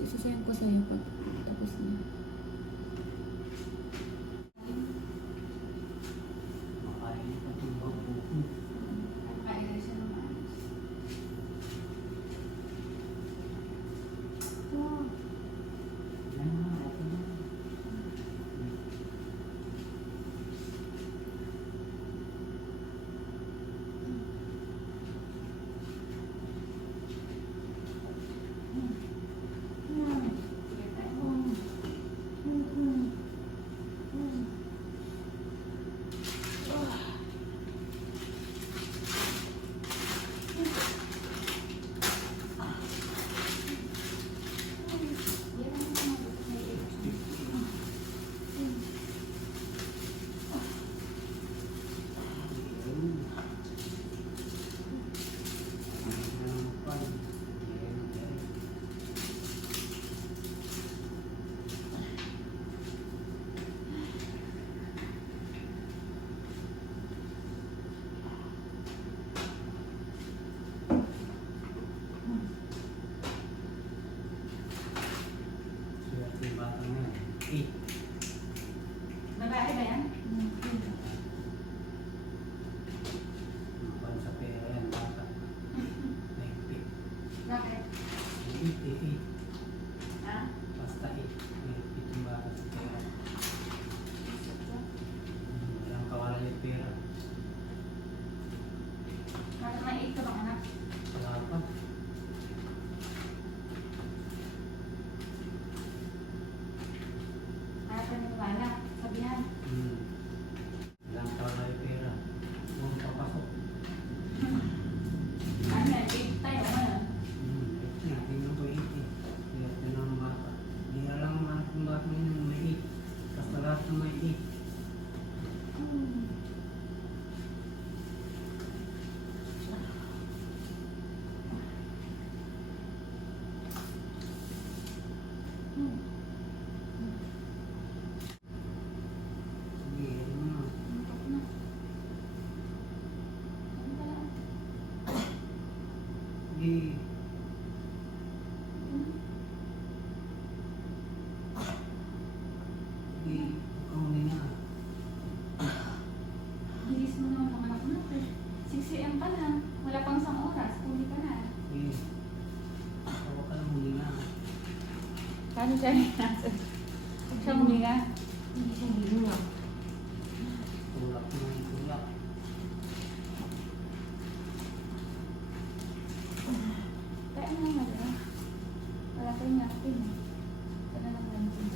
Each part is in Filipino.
isasayang ko sa'yo pag tapos na. Babae ba yan? Sa pera yan, bata. Bakit? Ha? Basta yung bata sa pera. Walang kawalan yung pera. Bakit may 8 ka bang anak? Wala pa. Kaya pa nagwala. Sabihan. Walang kawalan yung pera. Huwag papasok. Ano yan? 8 tayo. Ano? Tingnan ko 8 eh. Kaya ng bata. Hindi na lang mga kung bata nyo may 8. Basta lahat na may 8. Sige, ano na. Antok na. Ano pala? Sige. Sige, ikaw na. Bilis mo naman ang anak natin. 6 AM pa lang. Wala pang 1 oras. Huli ka na. Sige. Tawa ka lang muli na. Paano siya nasa? Siya huminga. Hindi siya hihinga. Tulak na yung tulak. Kaya ano naman yun? Wala tayong natin eh. Ito na lang lang din.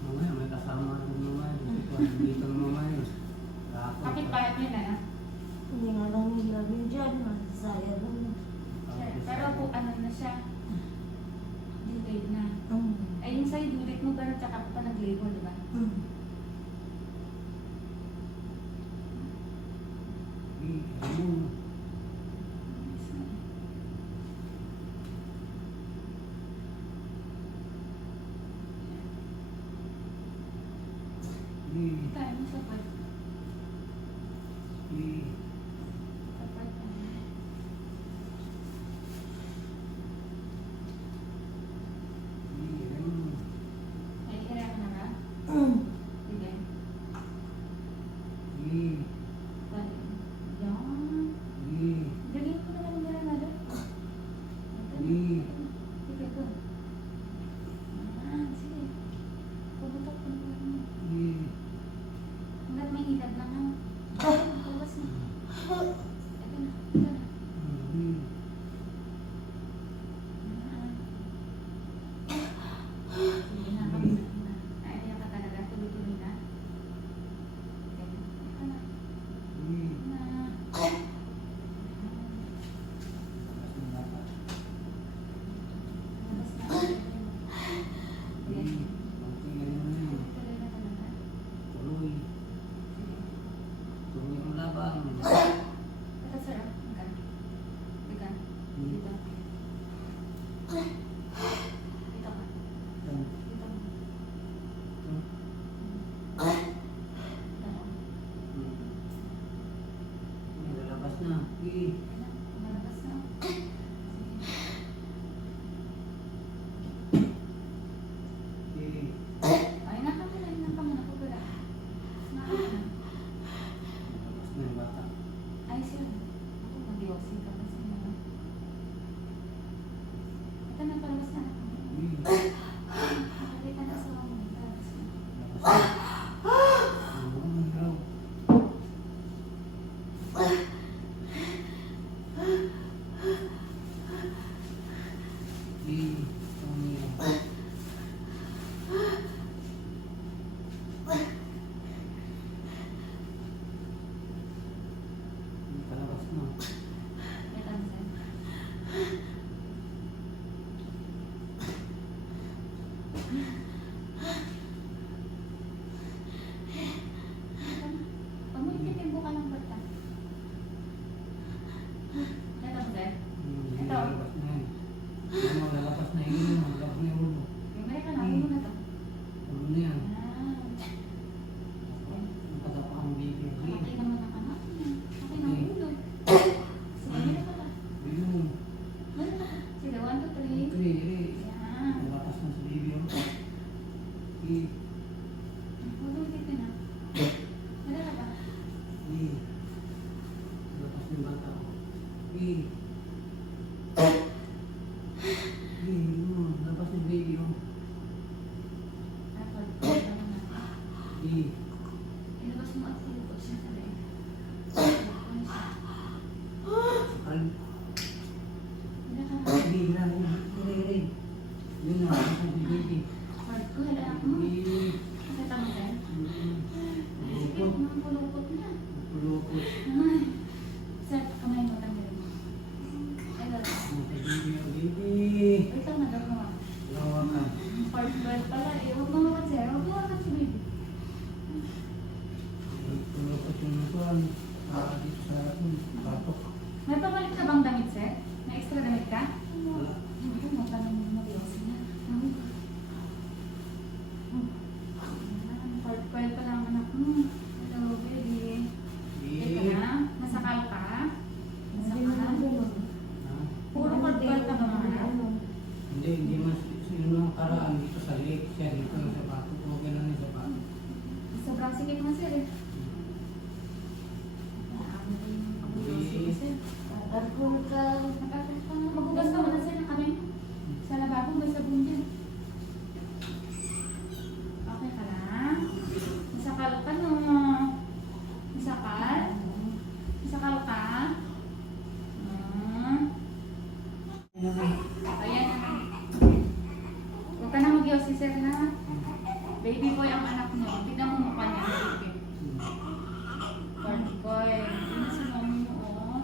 Mamaya may kasama rin mamaya. Dito na mamaya. Bakit payat niya na? Hindi nga lang nila yun dyan. Masaya lang. Pero po ano na siya? Delayed na. Mm. Ay yung sa'yo, dulit mo pero tsaka pa nag-label, di ba? Mm. Tayo mo sapat. Sapat na. Ay, hirap na ka? Sige. Bali. Yan. Galing ko na lang nila na doon. Sige ko. Sige. Pubutok ko na lang. Hanggat may hilad lang ha. Labas na. Hindi. Ilabas mo at ilabas siya sa rin. Al- Hindi Hindi na. Hindi. Yun na. Hindi. hard ko, hala mo. Hindi. Nakita mo din? Sige, Pulupot. mga pulupot na. Pulupot. Ay. Sir, kamay mo, tanggalin mo. Ay, lalo. Hindi. Wait lang, nagagawa. Lawa ka. Hard bird pala eh. Huwag mo makat sir. Huwag mo makat si baby. Pulupot yung nakuhan. Dito sa akin. Patok. May papalit ka bang damit, sir? May extra damit ka? Wala. Hindi mo pa naman mag-iwasin na. Hard bird pala ang anak mo. Hello, baby. Ito Hindi. na. Nasakal ka? Hindi mo Nasakal? ganun. Ha? Puro hard bird ka ba mga anak? Hindi mas sino ang karaan dito sa lake siya dito ng sapato. Okay lang yung sapato. Sobrang sikip nga sir eh. Sige, sir. Arkul ka. Maghugas ka muna sir ng kamay mo. Sa lababo may sabon dyan. Okay ka lang? Masakal ka no? Masakal? Masakal ka? Ayan na. Huwag ka na mag-yosi sir na. Baby boy ang anak mo. Tignan mo mukha niya. Baby. Baby boy. Tignan si mommy mo oh.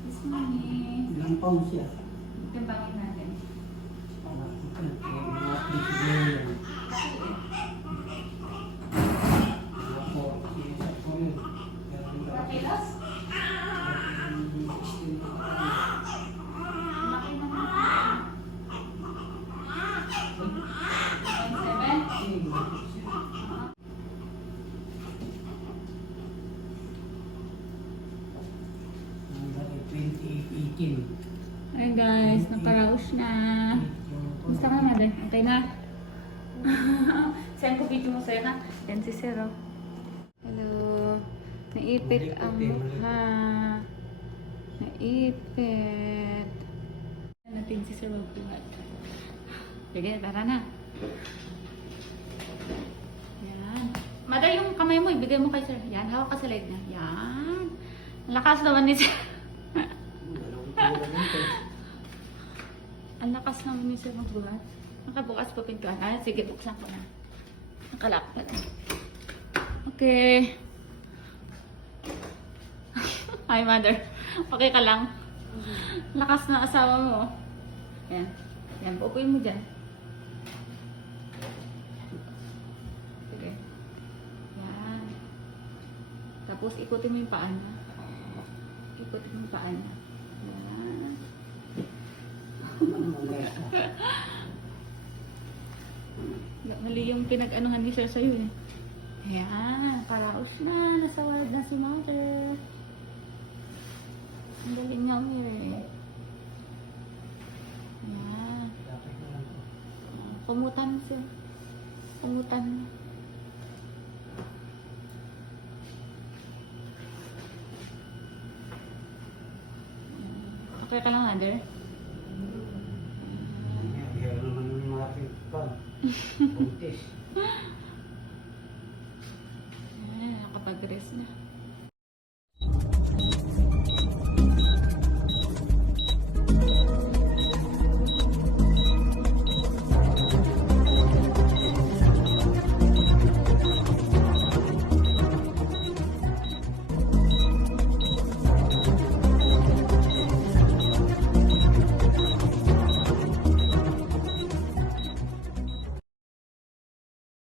Yes, mommy. Ilang pounds siya? Timbangin natin. Para kita. Mga presidente yan. Ako. Isa ko yun. Kilos? Laki naman. 1.7? Hi guys, nakaraos na. Gusto ka na din? Okay na? Send ko video mo sa'yo na. Yan si Sir oh. Hello. Naipit ang mukha. Naipit. Natin si Sir magbuhat. Sige, tara na. Yan. Mother, yung kamay mo, ibigay mo kay Sir. Yan, hawak ka sa leg na. Yan. Ang lakas naman ni Sir. Ang lakas naman ni Sir magbuhat. Nakabukas pa pintuan. Ah, sige, buksan ko na. Nakalak pa lang. Okay. Hi, Mother. Okay ka lang? Lakas na asawa mo. Ayan. Ayan, pupuin mo dyan. Sige. Ayan. Tapos, ikutin mo yung paa niya. Ikutin mo yung paa niya. Ayan. Mali yung pinag-anuhan ni Sir sa'yo eh. Ayan, paraos na. Nasa walad na si Mother. Ang galing niya umiri. Ayan. Kumutan siya. Kumutan. Okay ka lang, Mother? Kaya naman yung mga pagpag. Buntis. Ayan, nakapag-rest na.